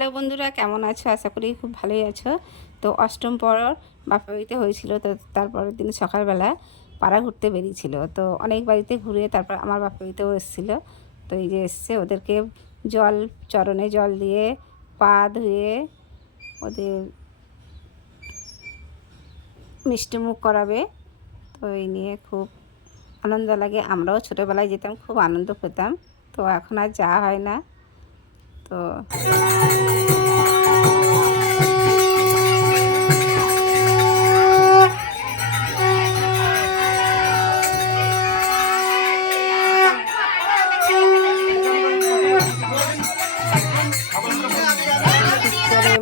Hello বন্ধুরা, কেমন আছো? আশা করি খুব ভালোই আছো। তো অষ্টম পরর বাপের বাড়িতে হয়েছিল, তো তারপরের দিন সকালবেলা পাড়া ঘুরতে বেরিয়েছিল। তো অনেক বাড়িতে ঘুরে তারপর আমার বাপের বাড়িতেও এসেছিলো। তো এই যে এসছে, ওদেরকে জল, চরণে জল দিয়ে পা ধুয়ে ওদের মিষ্টি মুখ করাবে। তো এই নিয়ে খুব আনন্দ লাগে। আমরাও ছোটোবেলায় যেতাম, খুব আনন্দ পেতাম। তো এখন আর যাওয়া হয় না। তো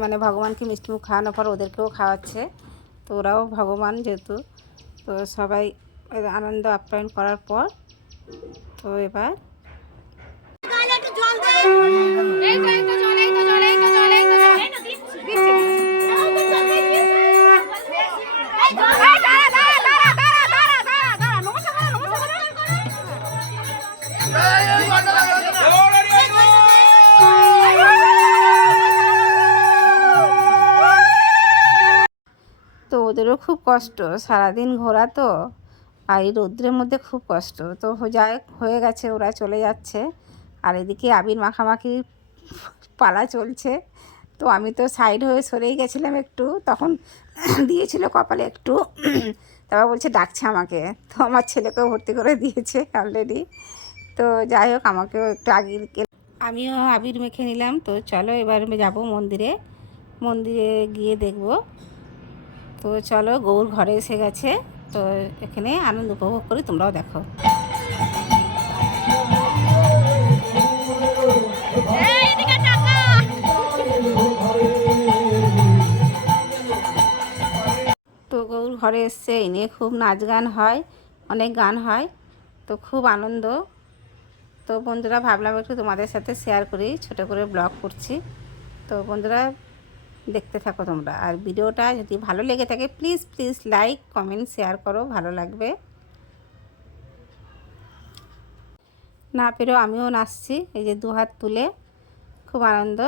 মানে ভগবানকে মিষ্টিমুখ খাওয়ানোর পর ওদেরকেও খাওয়াচ্ছে। তো ওরাও ভগবান যেহেতু, তো সবাই আনন্দ আপ্যায়ন করার পর তো এবার তো ওদেরও খুব কষ্ট, সারাদিন ঘোরা তো, আর এই রৌদ্রের মধ্যে খুব কষ্ট। তো যাই হয়ে গেছে, ওরা চলে যাচ্ছে। আর এদিকে আবির মাখামাখি পালা চলছে। তো আমি তো সাইড হয়ে সরেই গেছিলাম একটু, তখন দিয়েছিল কপালে একটু, তারপর বলছে ডাকছে আমাকে। তো আমার ছেলেকেও ভর্তি করে দিয়েছে অলরেডি। তো যাই হোক, আমাকেও একটু আমিও আবির মেখে নিলাম। তো চলো এবার যাব মন্দিরে, মন্দিরে গিয়ে দেখব। তো চলো, গৌর ঘরে এসে গেছে। তো এখানে আনন্দ উপভোগ করি, তোমরাও দেখো। তো গৌর ঘরে এসছে, এই নিয়ে খুব নাচ গান হয়, অনেক গান হয়। তো খুব আনন্দ। তো বন্ধুরা, ভাবলাম একটু তোমাদের সাথে শেয়ার করি, ছোট করে ব্লগ করছি। তো বন্ধুরা, দেখতে থাকো তোমরা। আর ভিডিওটা যদি ভালো লেগে থাকে please please like comment share করো, ভালো লাগবে। না পেরেও আমিও নাচছি, এই যে দু হাত তুলে, খুব আনন্দ।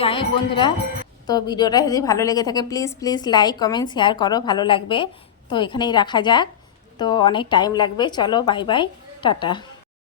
যাই হোক বন্ধুরা, তো ভিডিওটা যদি ভালো লেগে থাকে please please like comment share করো, ভালো লাগবে। তো এখানেই রাখা যাক, তো অনেক টাইম লাগবে। চলো, বাই বাই, টাটা।